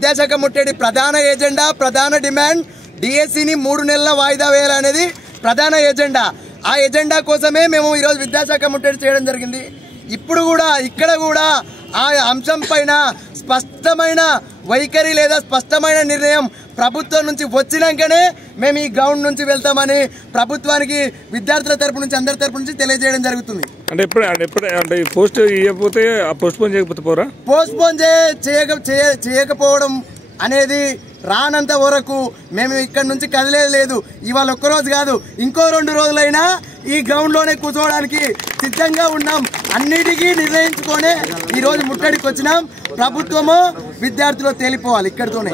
విద్యాశాఖ ముట్టడి ప్రధాన ఎజెండా, ప్రధాన డిమాండ్ డిఎస్సిని 3 నెలల వాయిదా వేయాలనేది ప్రధాన ఎజెండా. ఆ ఎజెండా కోసమే మేము ఈరోజు విద్యాశాఖ ముట్టడి చేయడం జరిగింది. ఇప్పుడు కూడా ఇక్కడ కూడా ఆ అంశం పైన స్పష్టమైన వైఖరి లేదా స్పష్టమైన నిర్ణయం ప్రభుత్వం నుంచి వచ్చినాకనే మేము ఈ గ్రౌండ్ నుంచి వెళ్తామని ప్రభుత్వానికి విద్యార్థుల తరపు నుంచి అందరి తరపు నుంచి తెలియజేయడం జరుగుతుంది. అంటే అంటే పోస్ట్ ఇవ్వకపోతే పోస్ట్పోన్ చేయకపోతే పోరా? పోస్ట్పోన్ చేయకపోవడం అనేది రానంత వరకు మేము ఇక్కడ నుంచి కదిలేదు లేదు. ఇవాళ ఒక్కరోజు కాదు, ఇంకో 2 రోజులైనా ఈ గ్రౌండ్ లోనే కూర్చోవడానికి సిద్ధంగా ఉన్నాం. అన్నిటికీ నిర్ణయించుకొనే ఈ రోజు ముట్టడికి వచ్చినాం. ప్రభుత్వము విద్యార్థులు తేలిపోవాలి. ఇక్కడితోనే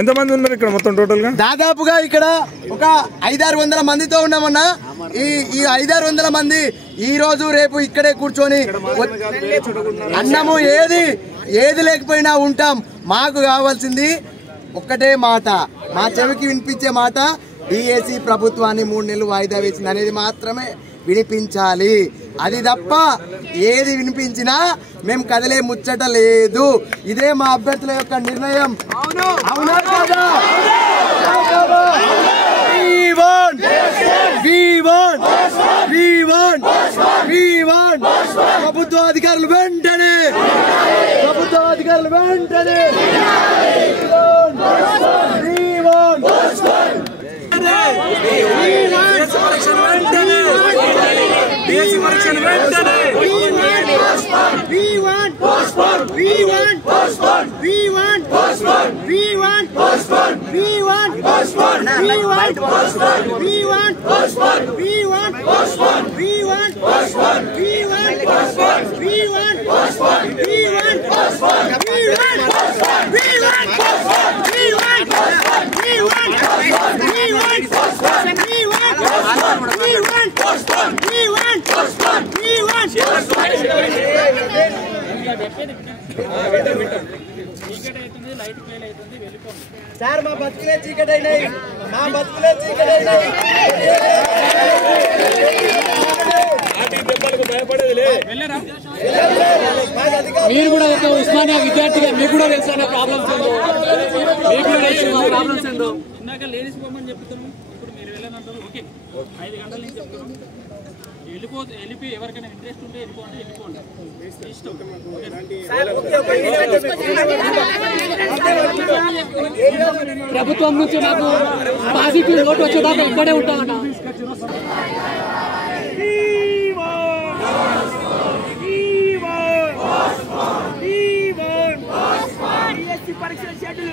ఎంతమంది ఉన్నారు ఇక్కడ మొత్తం టోటల్ గా? దాదాపుగా ఇక్కడ ఒక 500-600 మందితో ఉన్నామన్నా. ఈ 500-600 మంది ఈ రోజు రేపు ఇక్కడే కూర్చొని అన్నము ఏది లేకపోయినా ఉంటాం. మాకు కావాల్సింది ఒక్కటే మాట, మా చెవికి వినిపించే మాట, డిఎస్సి ప్రభుత్వాన్ని 3 నెలలు వాయిదా వేసింది అనేది మాత్రమే వినిపించాలి. అది తప్ప ఏది వినిపించినా మేము కదిలే ముచ్చట లేదు. ఇదే మా అభ్యర్థుల యొక్క నిర్ణయం. అవునా కదా? ప్రభుత్వ అధికారులు వెంటనే సార్ మా బతుకులే చీకటైనాయి, మీరు కూడా ఒక ఉస్మానియా విద్యార్థిగా మీకు కూడా తెలుసు ప్రాబ్లమ్స్ ఏందో. ఇందాక లేడీస్ పోమని చెప్తున్నాము, ఇప్పుడు మీరు వెళ్ళనంటారు. ఓకే, 5 గంటల నుంచి చెప్తున్నాం. వెళ్ళి ఎవరికైనా ఇంట్రెస్ట్ ఉంటే వెళ్ళిపోండి. ఇష్టం. ప్రభుత్వం నుంచి నాకు పాజిటివ్ ఓటు వచ్చేదాకా ఇక్కడే ఉంటామన్నా. పరీక్షల షెడ్యూల్